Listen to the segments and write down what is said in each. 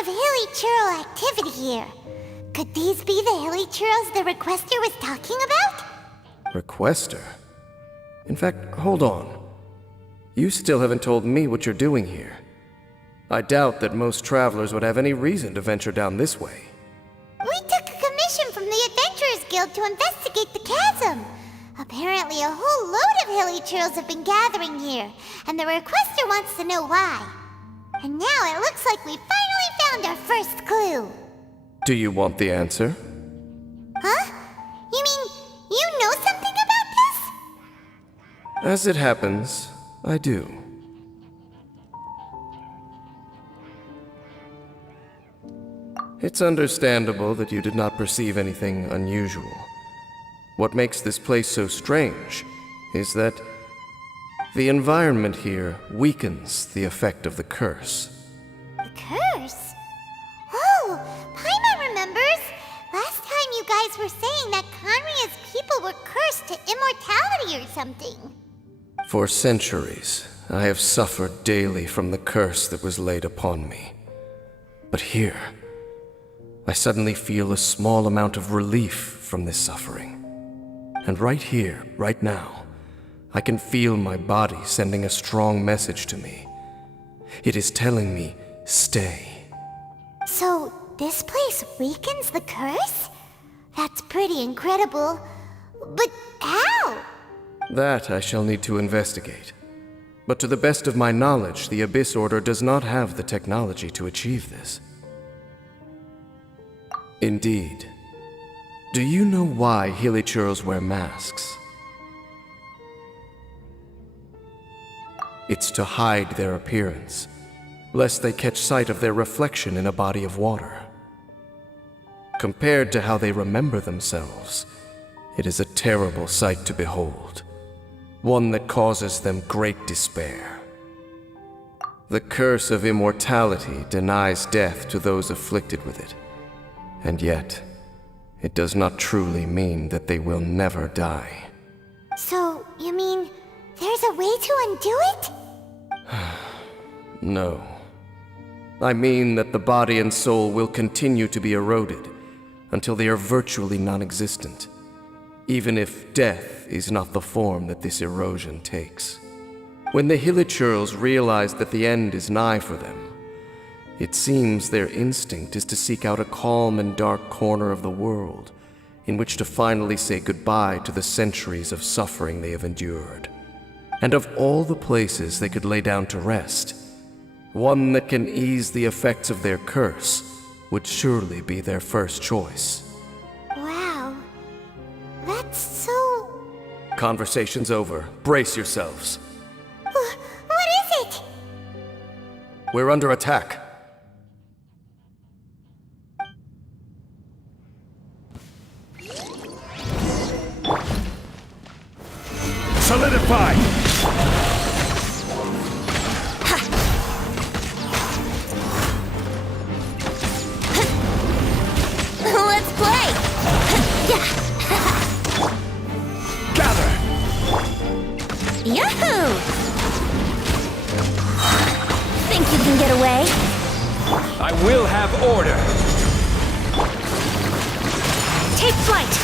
of hilly churl activity here. Could these be the hilly churls the requester was talking about? Requester? In fact, hold on. You still haven't told me what you're doing here. I doubt that most travelers would have any reason to venture down this way. We took a commission from the Adventurers Guild to investigate the chasm. Apparently a whole load of hilly churls have been gathering here, and the requester wants to know why. And now it looks like we finally found our first clue. Do you want the answer? Huh? You mean you know something about this? As it happens, I do. It's understandable that you did not perceive anything unusual. What makes this place so strange is that the environment here weakens the effect of the curse. The curse? Oh, Paimon remembers. Last time you guys were saying that Conria's people were cursed to immortality or something. For centuries, I have suffered daily from the curse that was laid upon me. But here, I suddenly feel a small amount of relief from this suffering. And right here, right now, I can feel my body sending a strong message to me. It is telling me, stay. So, this place weakens the curse? That's pretty incredible. But how? That I shall need to investigate. But to the best of my knowledge, the Abyss Order does not have the technology to achieve this. Indeed. Do you know why hilichurls wear masks? It's to hide their appearance, lest they catch sight of their reflection in a body of water. Compared to how they remember themselves, it is a terrible sight to behold, one that causes them great despair. The curse of immortality denies death to those afflicted with it, and yet, it does not truly mean that they will never die. So, you mean there's a way to undo it? No. I mean that the body and soul will continue to be eroded until they are virtually non-existent, even if death is not the form that this erosion takes. When the hilichurls realize that the end is nigh for them, it seems their instinct is to seek out a calm and dark corner of the world in which to finally say goodbye to the centuries of suffering they have endured. And of all the places they could lay down to rest, one that can ease the effects of their curse would surely be their first choice. Wow. That's so... Conversation's over. Brace yourselves. What is it? We're under attack. Solidify! Let's play! Gather! Yahoo! Think you can get away? I will have order! Take flight!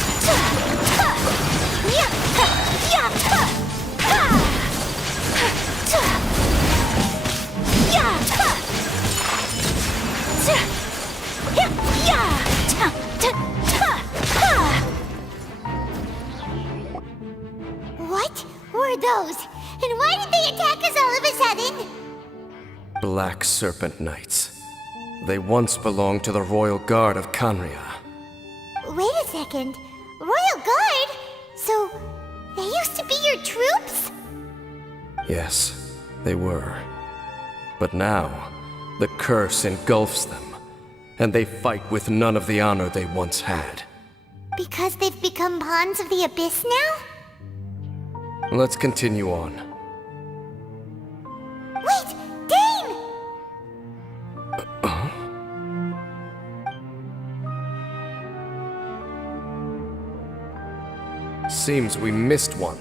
What were those? And why did they attack us all of a sudden? Black Serpent Knights. They once belonged to the Royal Guard of Conria. Wait a second. Royal Guard? So, they used to be your troops? Yes, they were. But now, the curse engulfs them, and they fight with none of the honor they once had. Because they've become pawns of the Abyss now? Let's continue on. Wait! Dane! Seems we missed one.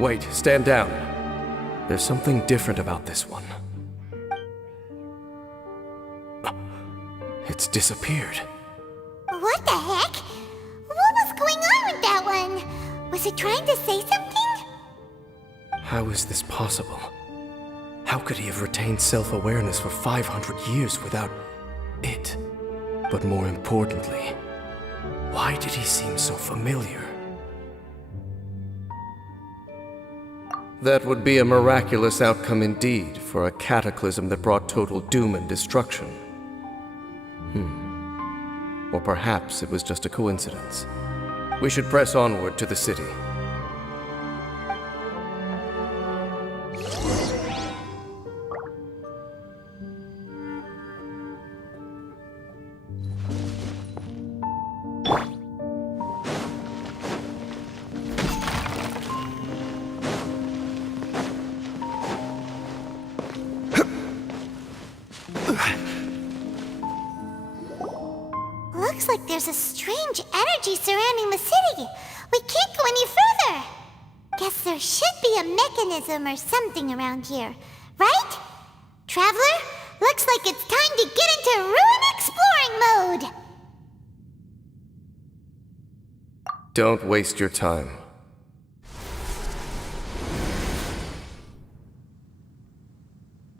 Wait, stand down. There's something different about this one. It's disappeared. What the heck? What was going on with that one? Was it trying to say something? How is this possible? How could he have retained self-awareness for 500 years without it? But more importantly, why did he seem so familiar? That would be a miraculous outcome indeed for a cataclysm that brought total doom and destruction. Or perhaps it was just a coincidence. We should press onward to the city. Looks like there's a strange energy surrounding the city. We can't go any further. Guess there should be a mechanism or something around here, right? Traveler, looks like it's time to get into ruin exploring mode. Don't waste your time.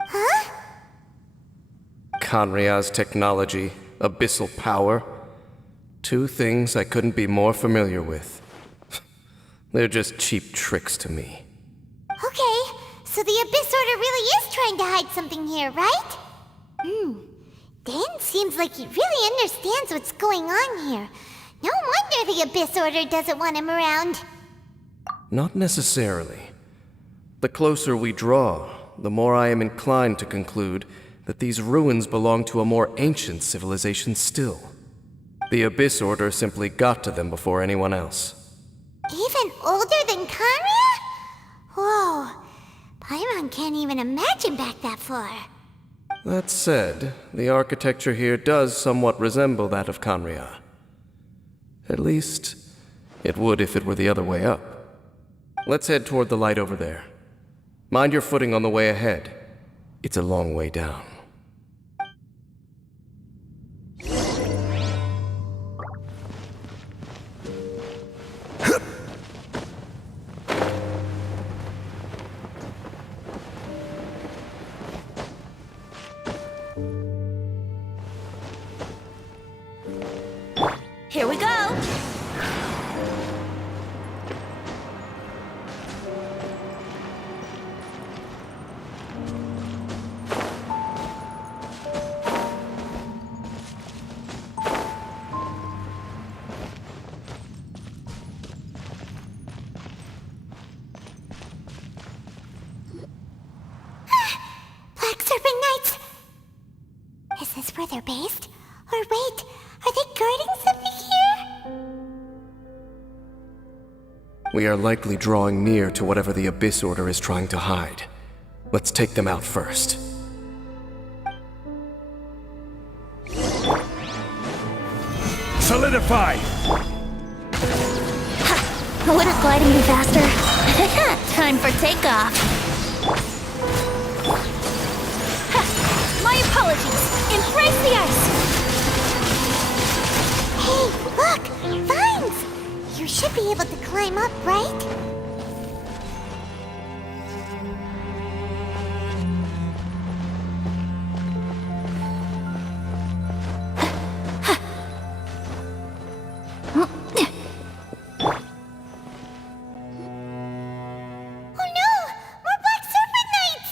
Huh? Kanria's technology, abyssal power. Two things I couldn't be more familiar with. They're just cheap tricks to me. Okay, so the Abyss Order really is trying to hide something here, right? Dan seems like he really understands what's going on here. No wonder the Abyss Order doesn't want him around. Not necessarily. The closer we draw, the more I am inclined to conclude that these ruins belong to a more ancient civilization still. The Abyss Order simply got to them before anyone else. Even older than Kanria? Whoa, Paimon can't even imagine back that far. That said, the architecture here does somewhat resemble that of Kanria. At least, it would if it were the other way up. Let's head toward the light over there. Mind your footing on the way ahead. It's a long way down. Here we go! Black Serpent Knights! Is this where they're based? Or wait, are they guarding something here? We are likely drawing near to whatever the Abyss Order is trying to hide. Let's take them out first. Solidify! Wouldn't gliding be faster? Time for takeoff! My apologies! Embrace the ice! Hey, look! Vines! You should be able to climb up, right? Oh no! More Black Serpent Knights!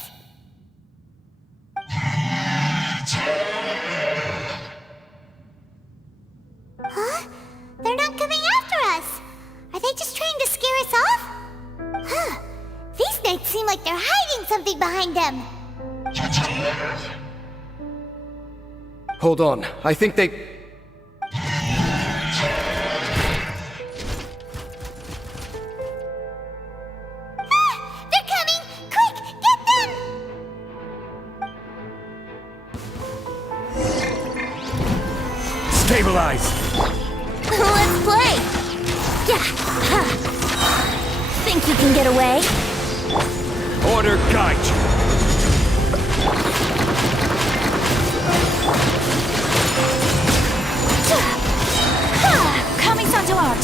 Huh? They're not coming after us! Are they just trying to scare us off? Huh. These knights seem like they're hiding something behind them. Hold on, I think they... Ah! They're coming! Quick! Get them! Stabilize! Let's play! Yeah! Think you can get away? Order guide you. Kami-san's art!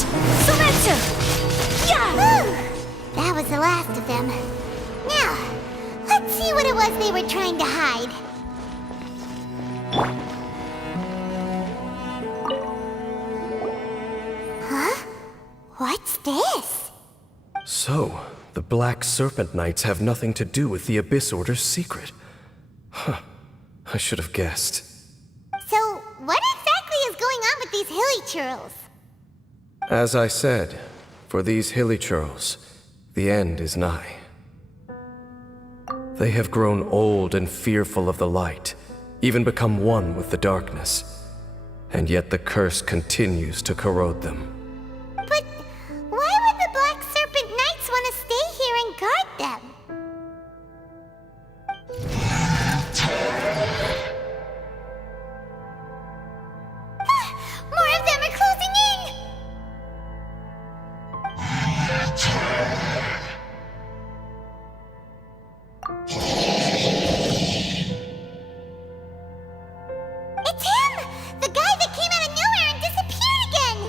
Sumetsu! Yeah! Whew. That was the last of them. Now, let's see what it was they were trying to hide. Huh? What's this? So, the Black Serpent Knights have nothing to do with the Abyss Order's secret. Huh. I should have guessed. So, what exactly is going on with these hilly churls? As I said, for these hilly churls, the end is nigh. They have grown old and fearful of the light, even become one with the darkness. And yet the curse continues to corrode them. But why would the Black Serpent Knights want to stay here and guard them? More of them are closing in! It's him! The guy that came out of nowhere and disappeared again!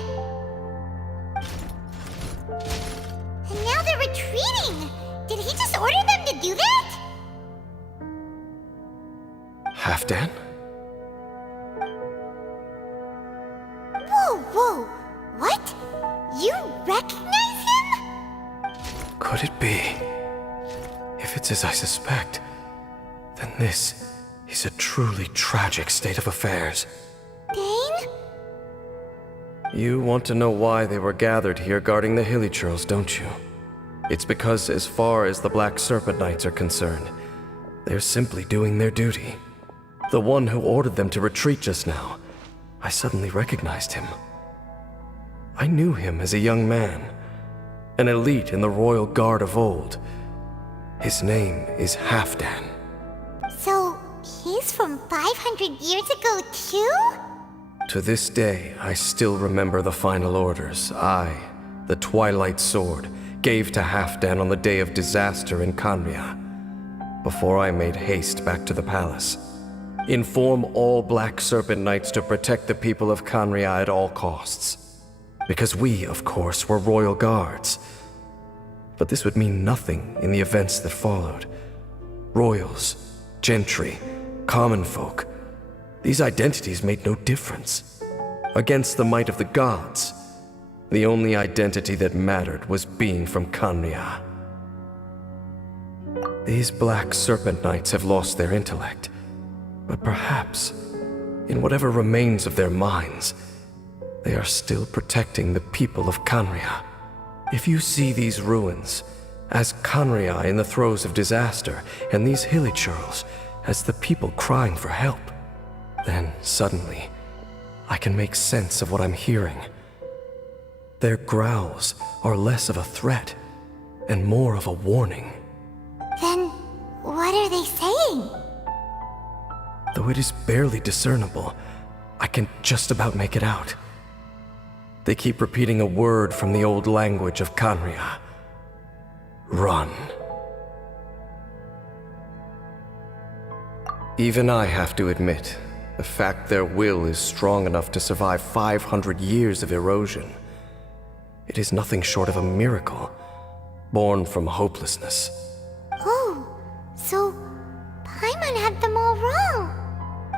And now they're retreating! Did he just order them to do that? Halfdan? Whoa, whoa! What? You recognize him? Could it be? If it's as I suspect, then this is a truly tragic state of affairs. Dane? You want to know why they were gathered here guarding the hilly churls, don't you? It's because as far as the Black Serpent Knights are concerned, they're simply doing their duty. The one who ordered them to retreat just now, I suddenly recognized him. I knew him as a young man, an elite in the royal guard of old. His name is Halfdan. So, he's from 500 years ago too? To this day, I still remember the final orders I, the Twilight Sword, gave to Halfdan on the day of disaster in Khaenri'ah, before I made haste back to the palace. Inform all Black Serpent Knights to protect the people of Khaenri'ah at all costs. Because we, of course, were royal guards. But this would mean nothing in the events that followed. Royals, gentry, common folk, these identities made no difference. Against the might of the gods, the only identity that mattered was being from Khaenri'ah. These Black Serpent Knights have lost their intellect, but perhaps, in whatever remains of their minds, they are still protecting the people of Khaenri'ah. If you see these ruins as Khaenri'ah in the throes of disaster, and these hilly churls as the people crying for help, then suddenly I can make sense of what I'm hearing. Their growls are less of a threat and more of a warning. Then, what are they saying? Though it is barely discernible, I can just about make it out. They keep repeating a word from the old language of Khaenri'ah. Run. Even I have to admit, the fact their will is strong enough to survive 500 years of erosion. It is nothing short of a miracle, born from hopelessness. Oh, so Paimon had them all wrong.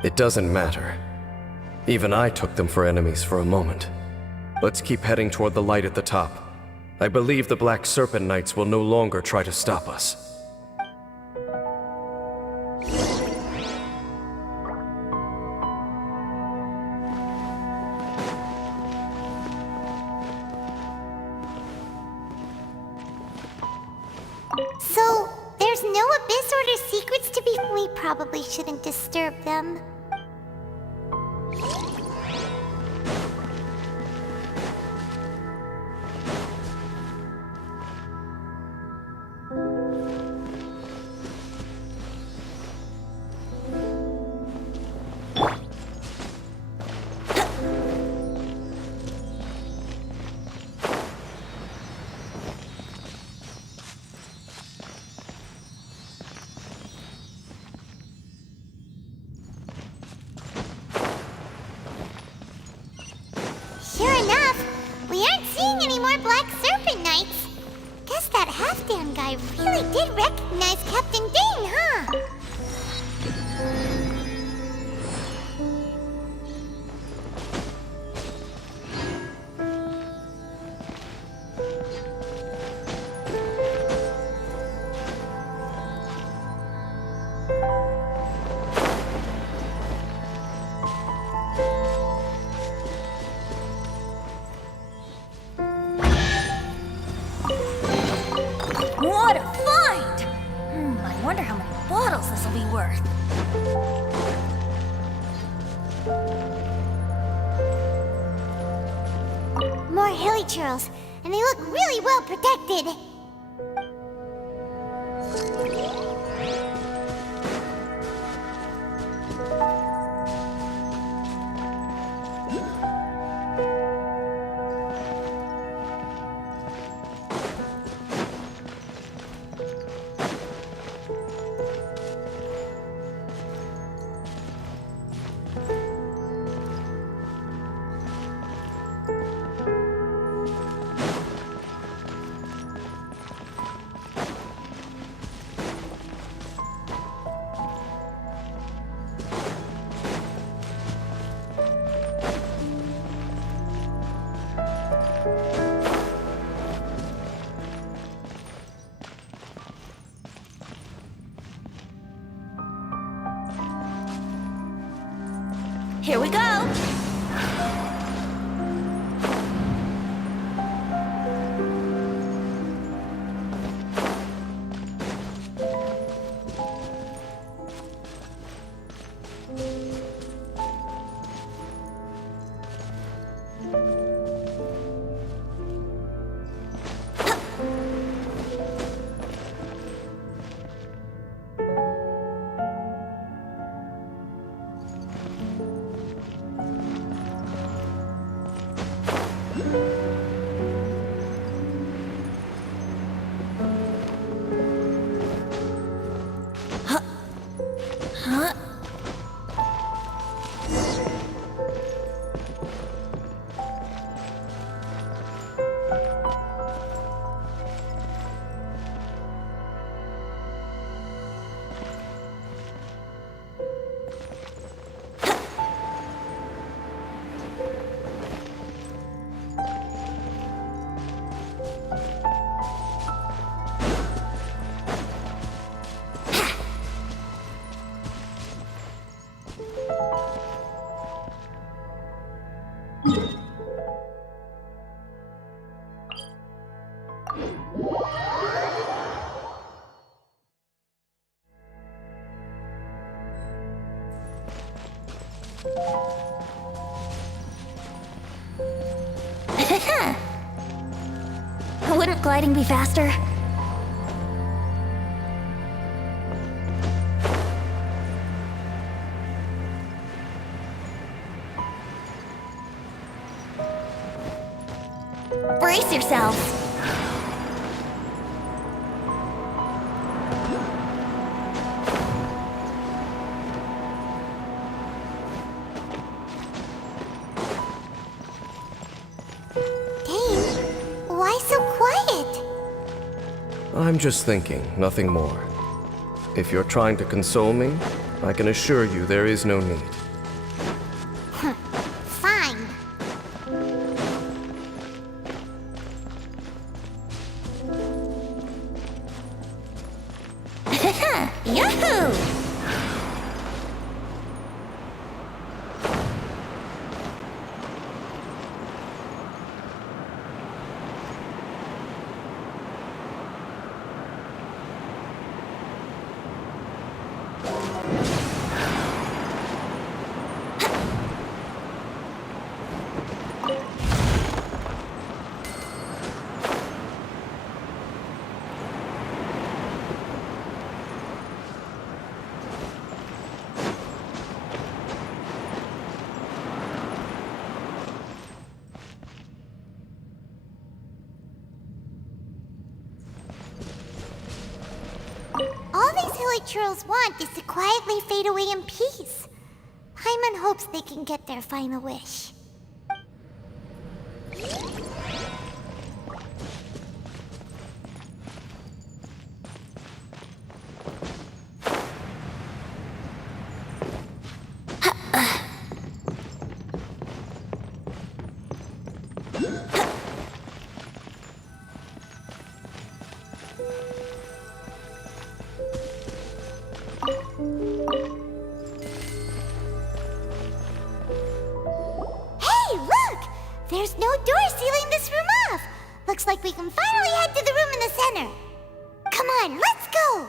It doesn't matter. Even I took them for enemies for a moment. Let's keep heading toward the light at the top. I believe the Black Serpent Knights will no longer try to stop us. So, there's no Abyss Order secrets to be... We probably shouldn't disturb them. enough. We aren't seeing any more Black Serpent Knights. Guess that Halfdan guy really did recognize Captain Dane, huh? What a find! I wonder how many bottles this will be worth. More hilly churls, and they look really well protected. Here we go! Wouldn't gliding be faster? Brace yourselves! I'm just thinking, nothing more. If you're trying to console me, I can assure you there is no need. Fine. Yahoo! All these hilly churls want is to quietly fade away in peace. Paimon hopes they can get their final wish. Hey, look! There's no door sealing this room off. Looks like we can finally head to the room in the center. Come on, let's go!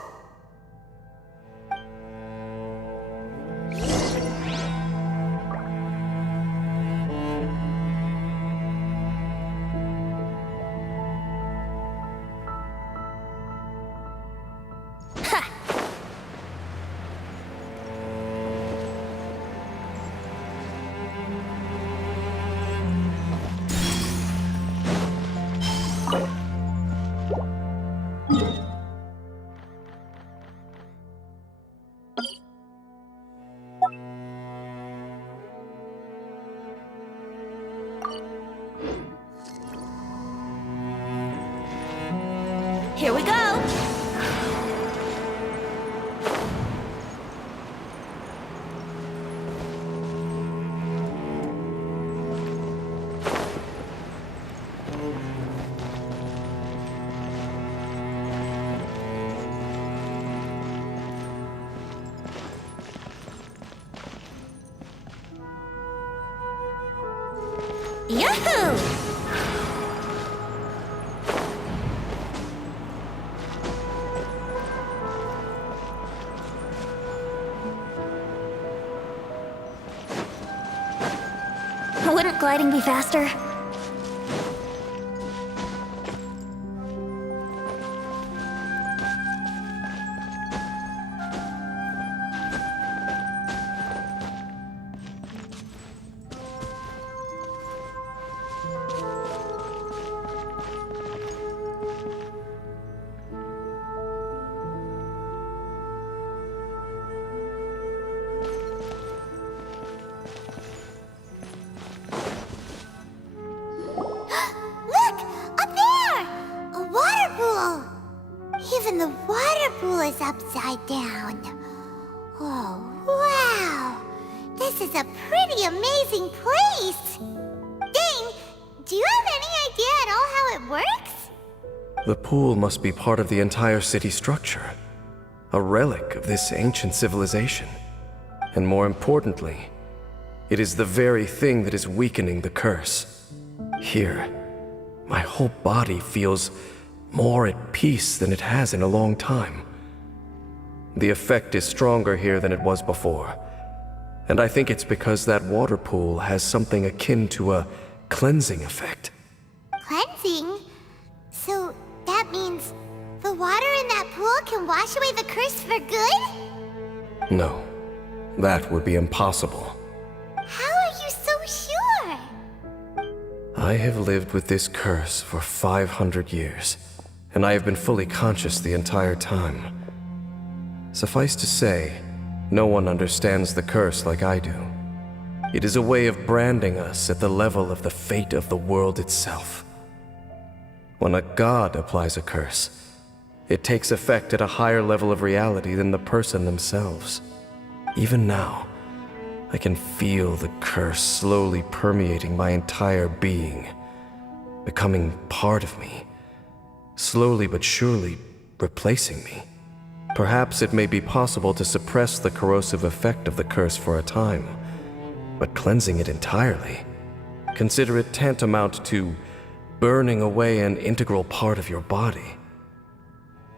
Here we go. Yahoo! Wouldn't gliding be faster? Look! Up there! A water pool! Even the water pool is upside down. Oh, wow! This is a pretty amazing place! Dane, do you have any idea at all how it works? The pool must be part of the entire city structure, a relic of this ancient civilization. And more importantly, it is the very thing that is weakening the curse. Here, my whole body feels more at peace than it has in a long time. The effect is stronger here than it was before, and I think it's because that water pool has something akin to a cleansing effect. Cleansing? So that means the water in that pool can wash away the curse for good? No, that would be impossible. How are you so sure? I have lived with this curse for 500 years, and I have been fully conscious the entire time. Suffice to say, no one understands the curse like I do. It is a way of branding us at the level of the fate of the world itself. When a god applies a curse, it takes effect at a higher level of reality than the person themselves. Even now, I can feel the curse slowly permeating my entire being, becoming part of me, slowly but surely replacing me. Perhaps it may be possible to suppress the corrosive effect of the curse for a time, but cleansing it entirely, consider it tantamount to burning away an integral part of your body.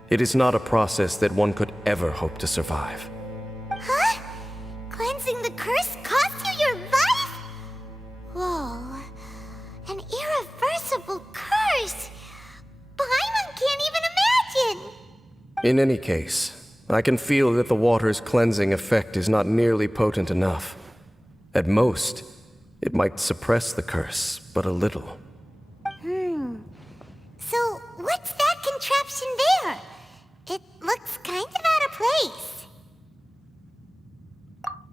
It is not a process that one could ever hope to survive. Huh? Cleansing the curse cost you your life? Whoa. An irreversible curse. Paimon can't even imagine. In any case, I can feel that the water's cleansing effect is not nearly potent enough. At most, it might suppress the curse, but a little. So, what's that contraption there? It looks kind of out of place.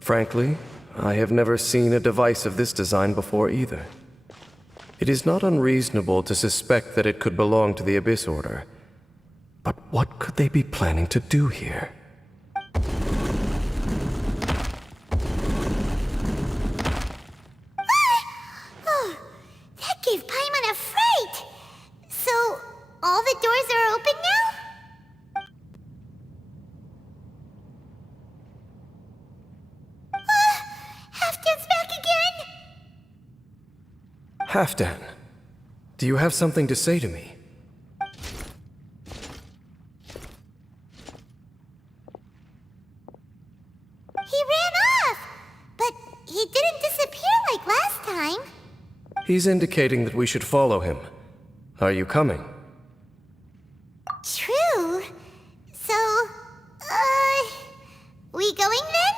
Frankly, I have never seen a device of this design before either. It is not unreasonable to suspect that it could belong to the Abyss Order. But what could they be planning to do here? Halfdan, do you have something to say to me? He ran off! But he didn't disappear like last time. He's indicating that we should follow him. Are you coming? True. So, we going then?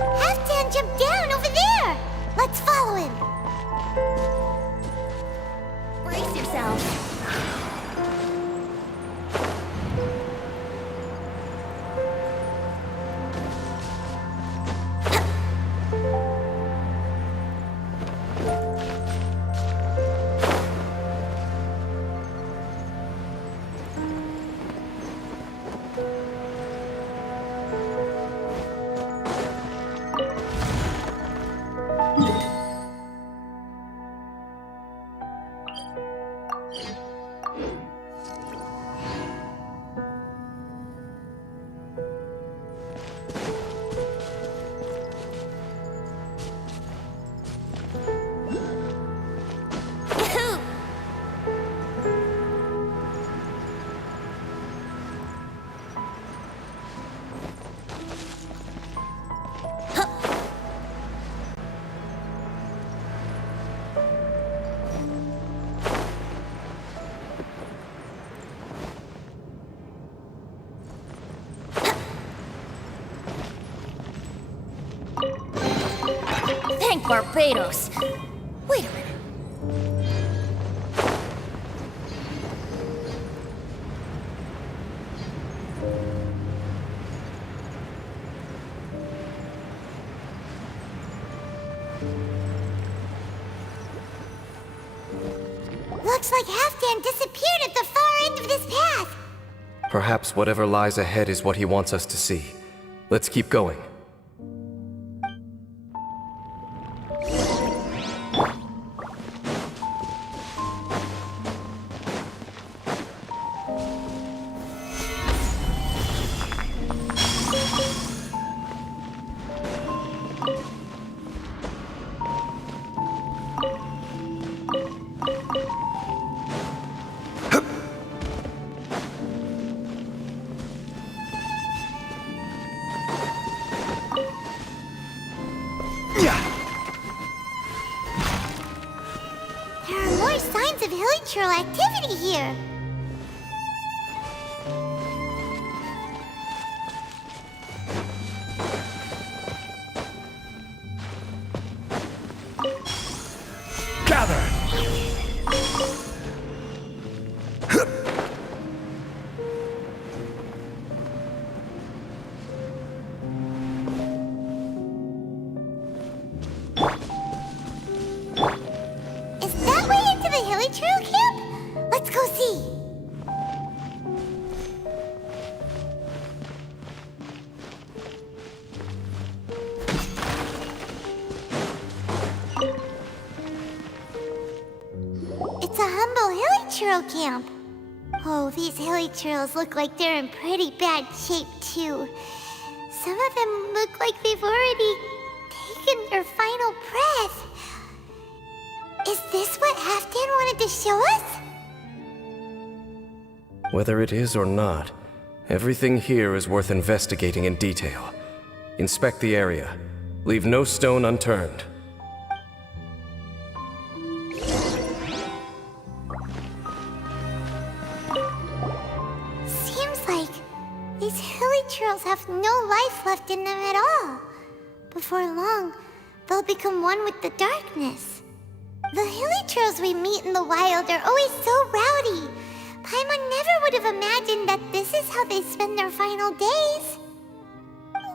Halfdan jumped down over there! Let's follow him! Brace yourself. Thank Barbados. Wait a minute. Looks like Halfdan disappeared at the far end of this path. Perhaps whatever lies ahead is what he wants us to see. Let's keep going. There are more signs of hilichurl activity here. Gather! Is that way into the hilichurl camp? Let's go see. It's a humble hilichurl camp. Oh, these hilichurls look like they're in pretty bad shape, too. Some of them look like they've already taken their final breath. Is this what Halfdan wanted to show us? Whether it is or not, everything here is worth investigating in detail. Inspect the area. Leave no stone unturned. Seems like these hilichurls have no life left in them at all. Before long, they'll become one with the darkness. The hilichurls we meet in the wild are always so rowdy. Paimon never would have imagined that this is how they spend their final days.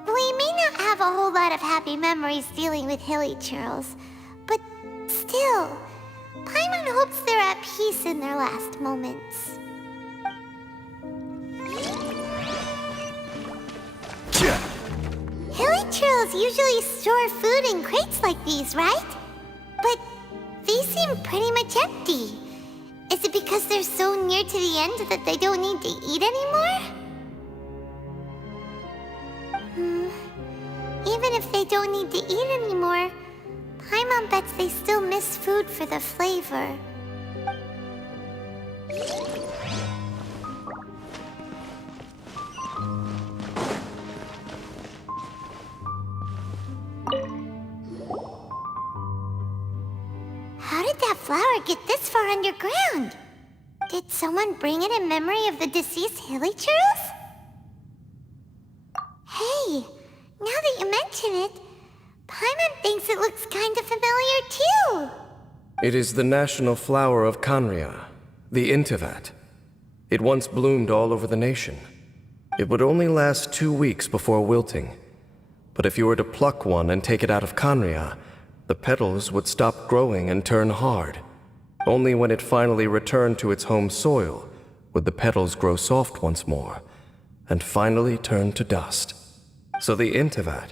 We may not have a whole lot of happy memories dealing with hilichurls, but still, Paimon hopes they're at peace in their last moments. Hilichurls usually store food in crates like these, right? But these seem pretty much empty. Is it because they're so near to the end that they don't need to eat anymore? Even if they don't need to eat anymore, Paimon bets they still miss food for the flavor. How did that flower get this far underground? Did someone bring it in memory of the deceased Hilichurls? Hey, now that you mention it, Paimon thinks it looks kind of familiar too. It is the national flower of Kanria, the Intivat. It once bloomed all over the nation. It would only last 2 weeks before wilting. But if you were to pluck one and take it out of Kanria, the petals would stop growing and turn hard. Only when it finally returned to its home soil would the petals grow soft once more, and finally turn to dust. So the Intivat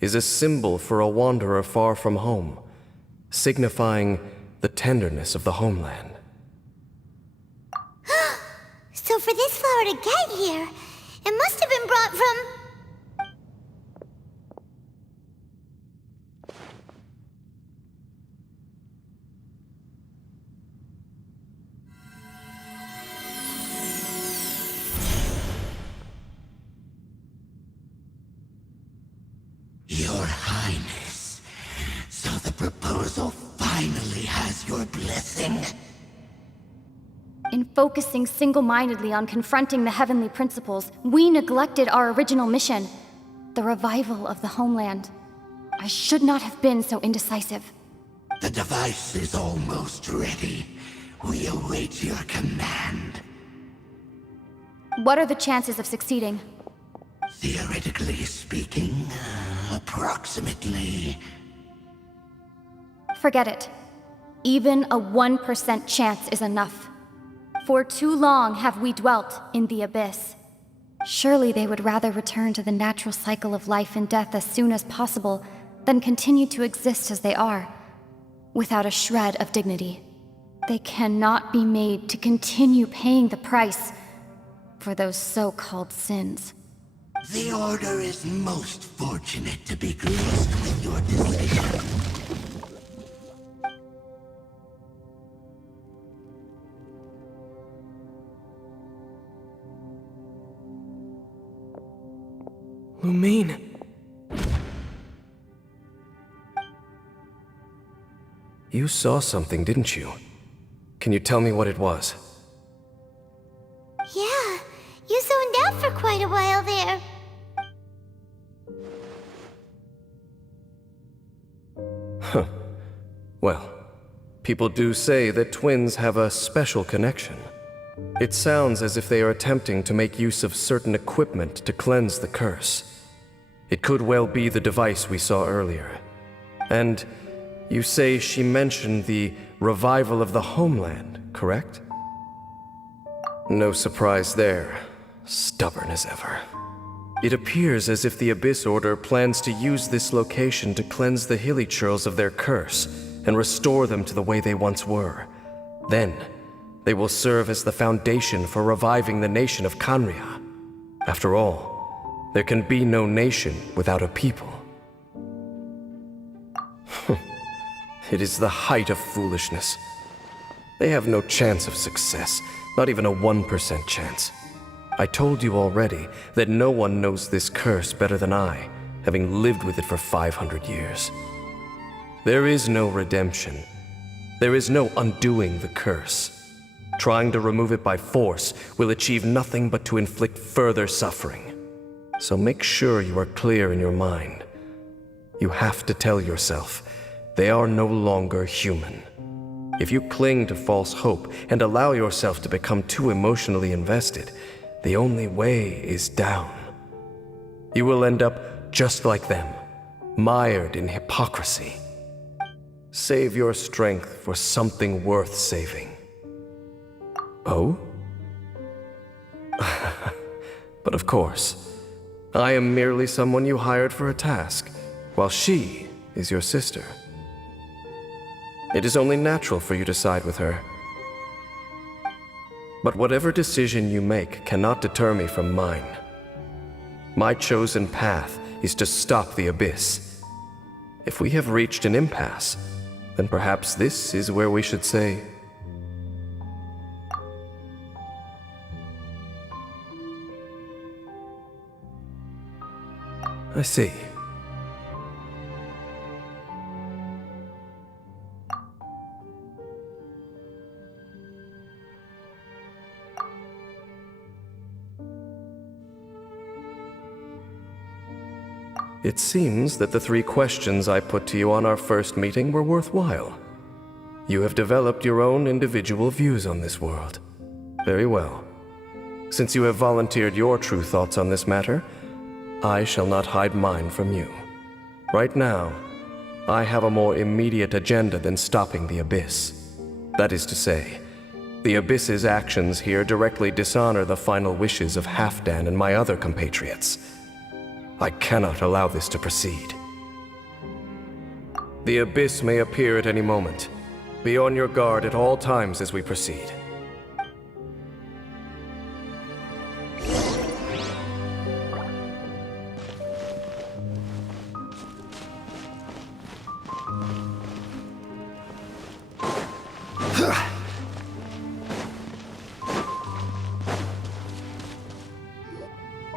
is a symbol for a wanderer far from home, signifying the tenderness of the homeland. So for this flower to get here, it must have been brought from... Your Highness, so the proposal finally has your blessing? In focusing single-mindedly on confronting the heavenly principles, we neglected our original mission, the revival of the homeland. I should not have been so indecisive. The device is almost ready. We await your command. What are the chances of succeeding? Theoretically speaking, approximately. Forget it. Even a 1% chance is enough. For too long have we dwelt in the abyss. Surely they would rather return to the natural cycle of life and death as soon as possible than continue to exist as they are, without a shred of dignity. They cannot be made to continue paying the price for those so-called sins. The Order is most fortunate to be graced with your decision. Lumine. You saw something, didn't you? Can you tell me what it was? Yeah, you zoned out for quite a while there. Huh. Well, people do say that twins have a special connection. It sounds as if they are attempting to make use of certain equipment to cleanse the curse. It could well be the device we saw earlier. And you say she mentioned the revival of the homeland, correct? No surprise there. Stubborn as ever. It appears as if the Abyss Order plans to use this location to cleanse the Hilichurls of their curse and restore them to the way they once were. Then, they will serve as the foundation for reviving the nation of Kanria. After all, there can be no nation without a people. It is the height of foolishness. They have no chance of success, not even a 1% chance. I told you already that no one knows this curse better than I, having lived with it for 500 years. There is no redemption. There is no undoing the curse. Trying to remove it by force will achieve nothing but to inflict further suffering. So make sure you are clear in your mind. You have to tell yourself, they are no longer human. If you cling to false hope and allow yourself to become too emotionally invested, the only way is down. You will end up just like them, mired in hypocrisy. Save your strength for something worth saving. Oh? But of course, I am merely someone you hired for a task, while she is your sister. It is only natural for you to side with her. But whatever decision you make cannot deter me from mine. My chosen path is to stop the Abyss. If we have reached an impasse, then perhaps this is where we should say, I see. It seems that the 3 questions I put to you on our first meeting were worthwhile. You have developed your own individual views on this world. Very well. Since you have volunteered your true thoughts on this matter, I shall not hide mine from you. Right now, I have a more immediate agenda than stopping the Abyss. That is to say, the Abyss's actions here directly dishonor the final wishes of Halfdan and my other compatriots. I cannot allow this to proceed. The Abyss may appear at any moment. Be on your guard at all times as we proceed.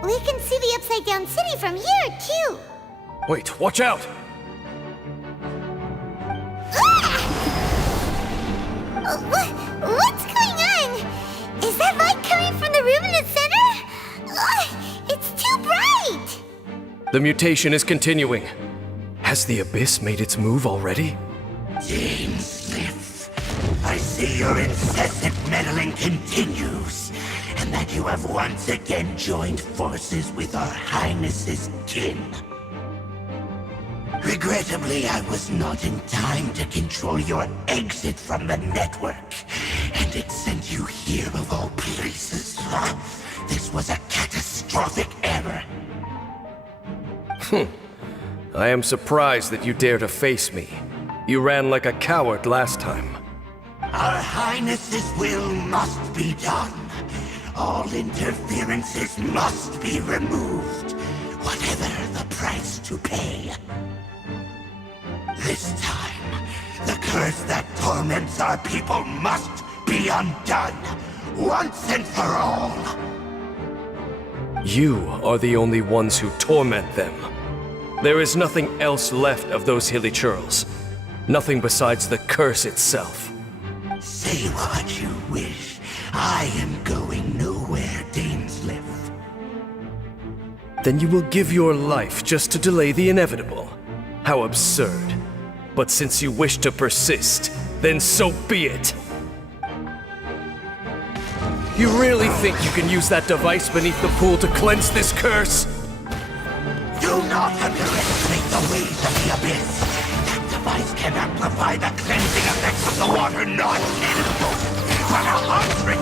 We can see the upside-down city from here, too. Wait, watch out! What's going on? Is that light coming from the room in the center? It's too bright! The mutation is continuing. Has the Abyss made its move already? Genshin, I see your incessant meddling continues, and that you have once again joined forces with our Highness's kin. Regrettably, I was not in time to control your exit from the network, and it sent you here of all places. This was a catastrophic error. I am surprised that you dare to face me. You ran like a coward last time. Our Highness's will must be done. All interferences must be removed, whatever the price to pay. This time, the curse that torments our people must be undone, once and for all. You are the only ones who torment them. There is nothing else left of those hilly churls. Nothing besides the curse itself. Say what you wish. I am going nowhere, Dainsleif. Then you will give your life just to delay the inevitable. How absurd. But since you wish to persist, then so be it. You really think you can use that device beneath the pool to cleanse this curse? Do not underestimate the ways of the Abyss. That device can amplify the cleansing effects of the water not antidote for 100.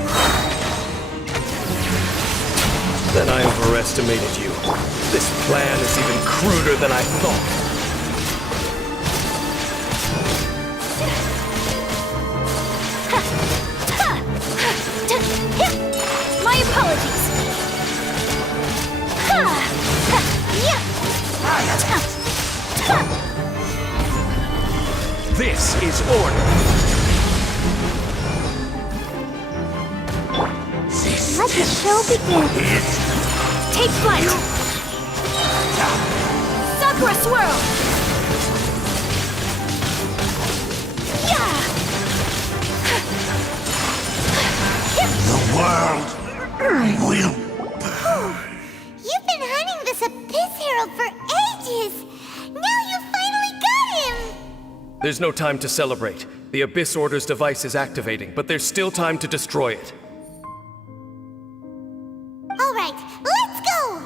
Then I overestimated you. This plan is even cruder than I thought. My apologies. This is order. Let the show begin. Take flight. Sakura swirl. The world will. You've been hunting this Abyss Herald for ages. Now you finally got him. There's no time to celebrate. The Abyss Order's device is activating, but there's still time to destroy it. All right, let's go.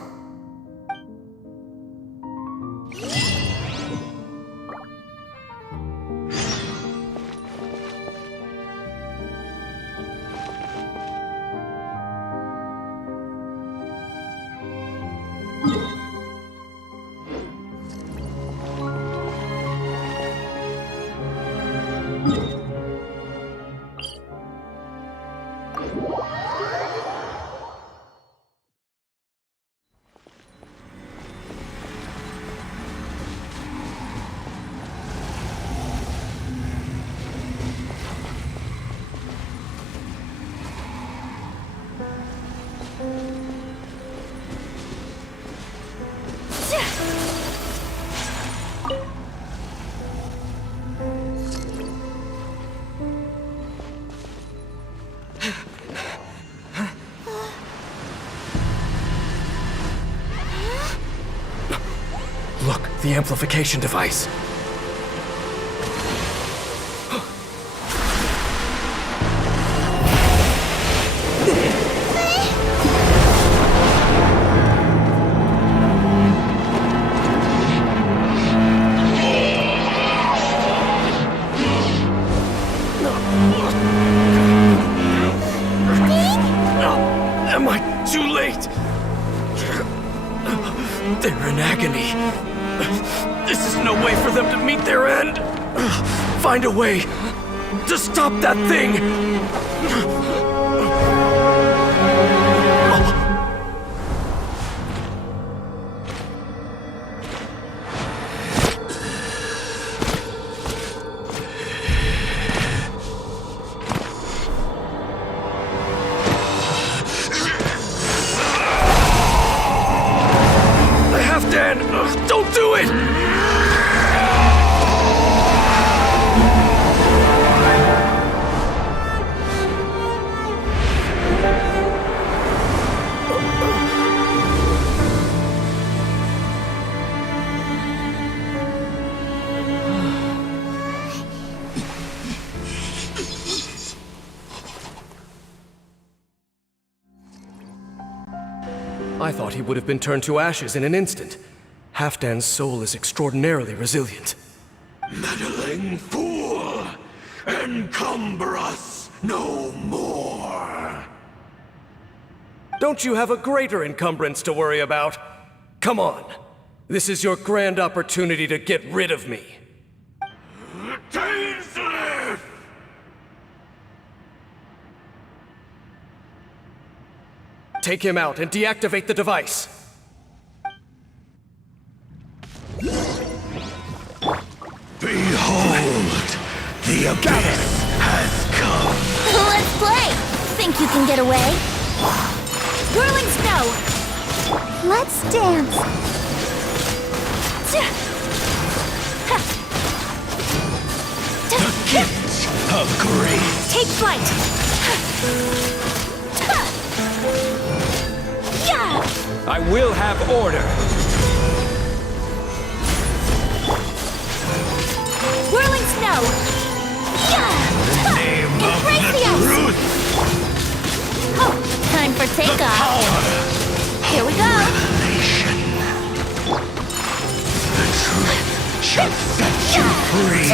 the amplification device. Am I too late? They're in agony. This is no way for them to meet their end. Find a way to stop that thing. Dan, don't do it! I thought he would have been turned to ashes in an instant. Halfdan's soul is extraordinarily resilient. Meddling fool! Encumber us no more! Don't you have a greater encumbrance to worry about? Come on. This is your grand opportunity to get rid of me. Tainsleif! Take him out and deactivate the device. Behold! The abyss has come! Let's play! Think you can get away? Whirling snow! Let's dance. The gift of grace! Take flight! I will have order. Whirling snow! Name of Embrace the the ice! truth! Oh, time for takeoff! Power! Here we go! Revelation! The truth shall set you free!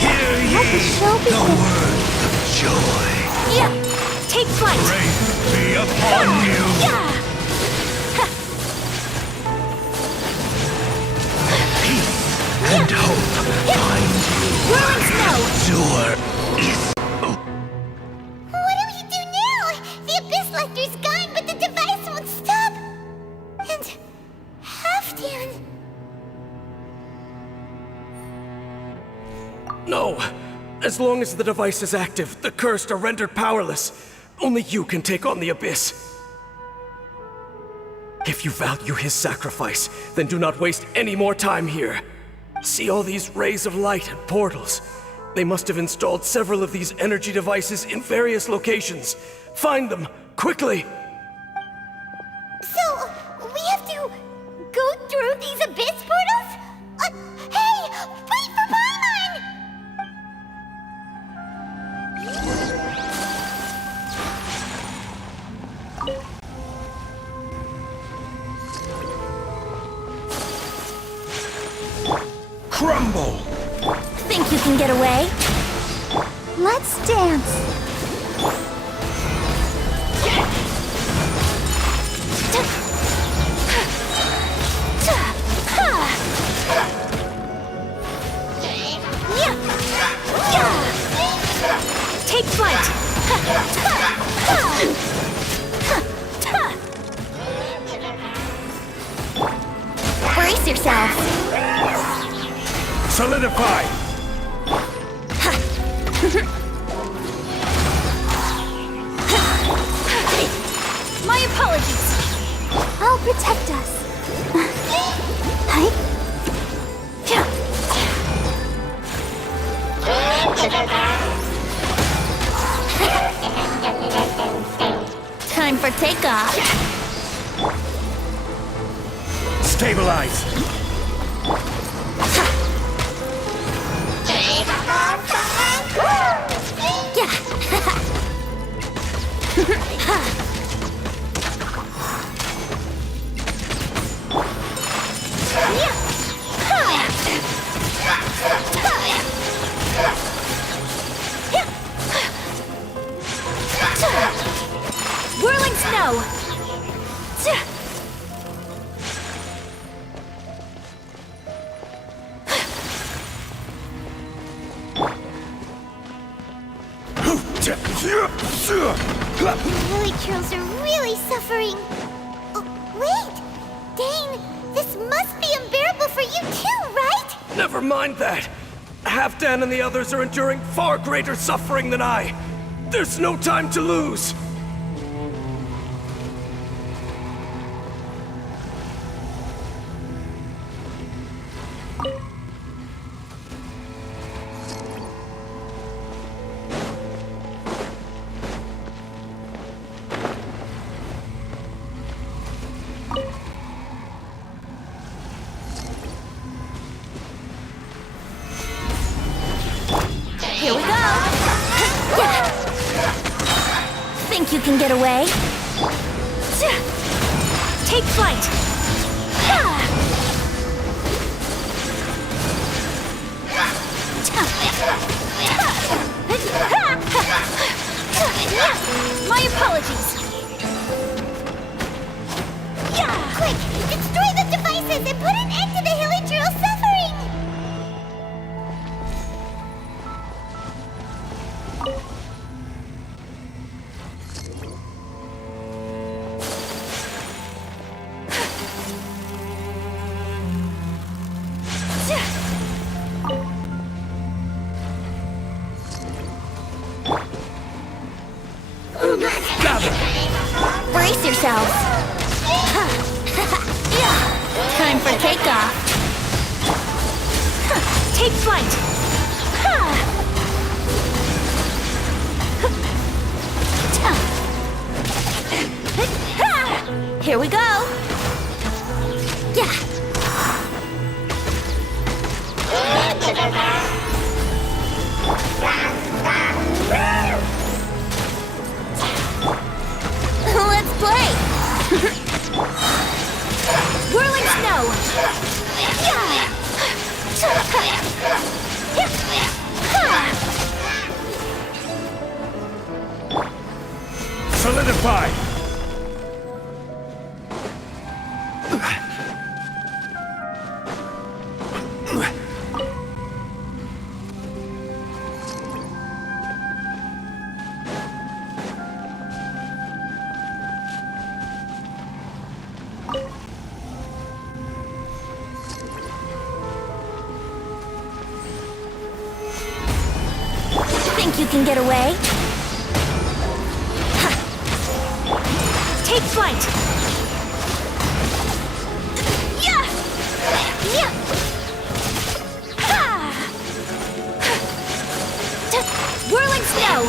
Hear ye the words of joy! Yeah! Take flight! Grace be upon you! Yeah! Peace and hope find you! Whirling snow! Door is... What do we do now? The Abyss Lecter's gone, but the device won't stop. And Halfdan. No! As long as the device is active, the cursed are rendered powerless. Only you can take on the Abyss. If you value his sacrifice, then do not waste any more time here. See all these rays of light and portals? They must have installed several of these energy devices in various locations. Find them, quickly! So, we have to go through these Abyss portals? Hey! Wait for Paimon! Crumble! Think you can get away? Let's dance. Take flight! Brace yourself! Solidify! My apologies! I'll protect us. Hi. Time for takeoff! Stabilize! Whirling snow! The Lily Churls are really suffering. Oh, wait! Dane, this must be unbearable for you too, right? Never mind that. Halfdan and the others are enduring far greater suffering than I. There's no time to lose. Here we go! Think you can get away? Take flight! My apologies! Quick, destroy the devices and put an end to the Hilly Churl suffering! Brace yourselves! Time for takeoff! Take flight! Here we go! Let's play! Whirling snow! Solidify! Think you can get away? Take flight! Whirling snow!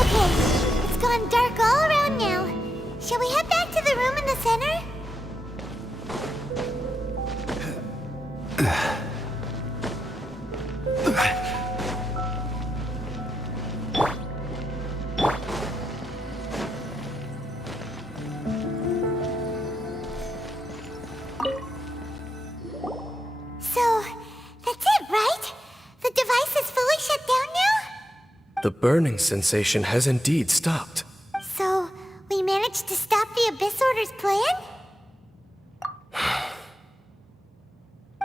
Okay, it's gone dark all around now. Shall we head back to the room in the center? So, that's it, right? The device is fully shut down now? The burning sensation has indeed stopped. So, we managed to stop the Abyss Order's plan?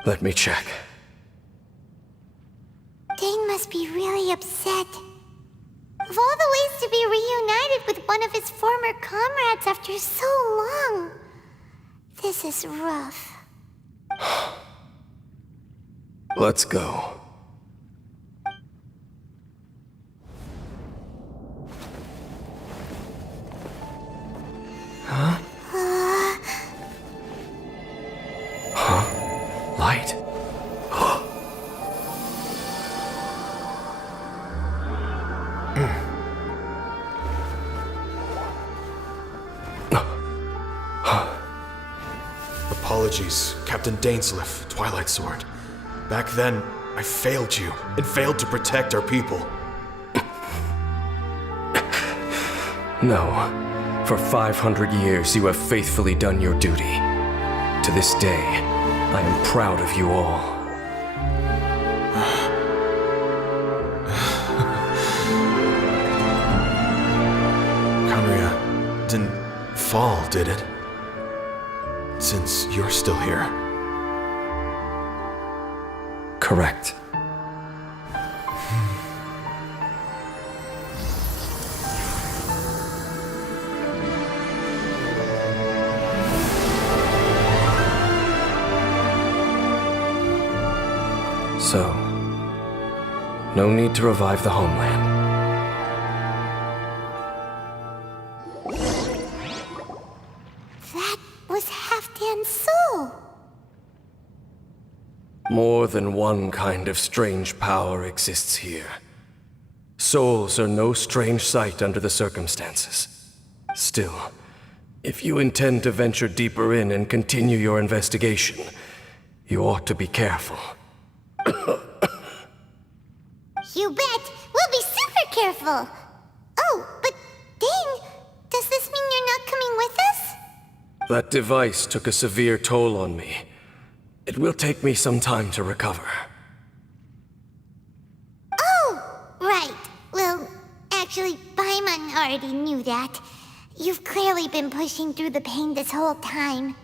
Let me check. Dane must be really upset. Of all the ways to be reunited with one of his former comrades after so long, this is rough. Let's go. Huh? Huh? Light? apologies, Captain Dainsleif, Twilight Sword. Back then, I failed you, and failed to protect our people. No. For 500 years, you have faithfully done your duty. To this day, I am proud of you all. Conria didn't fall, did it? Since you're still here. Correct. So, no need to revive the homeland. That was Halfdan's soul. More than one kind of strange power exists here. Souls are no strange sight under the circumstances. Still, if you intend to venture deeper in and continue your investigation, you ought to be careful. You bet. We'll be super careful. Oh, but Dane, does this mean you're not coming with us? That device took a severe toll on me. It will take me some time to recover. Oh, right. Well, actually, Paimon already knew that. You've clearly been pushing through the pain this whole time.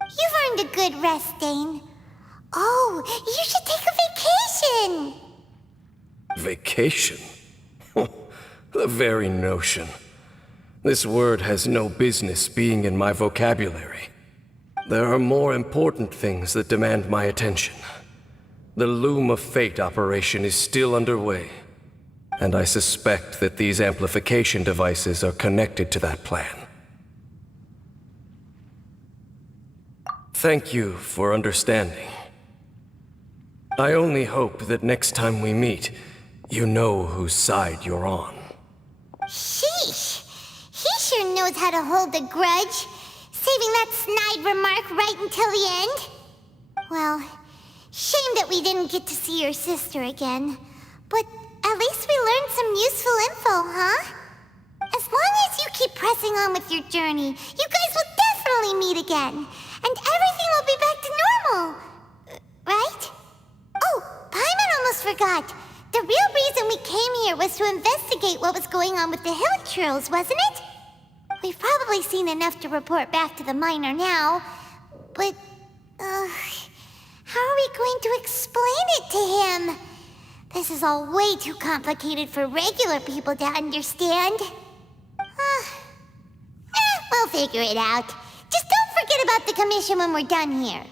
You've earned a good rest, Dane. Oh, you should take a vacation! Vacation? The very notion. This word has no business being in my vocabulary. There are more important things that demand my attention. The Loom of Fate operation is still underway, and I suspect that these amplification devices are connected to that plan. Thank you for understanding. I only hope that next time we meet, you know whose side you're on. Sheesh! He sure knows how to hold a grudge, saving that snide remark right until the end. Well, shame that we didn't get to see your sister again. But at least we learned some useful info, huh? As long as you keep pressing on with your journey, you guys will definitely meet again. And everything will be back to normal. Right? Oh, Paimon almost forgot. The real reason we came here was to investigate what was going on with the Hilichurls, wasn't it? We've probably seen enough to report back to the miner now, but, how are we going to explain it to him? This is all way too complicated for regular people to understand. We'll figure it out. Just don't forget about the commission when we're done here.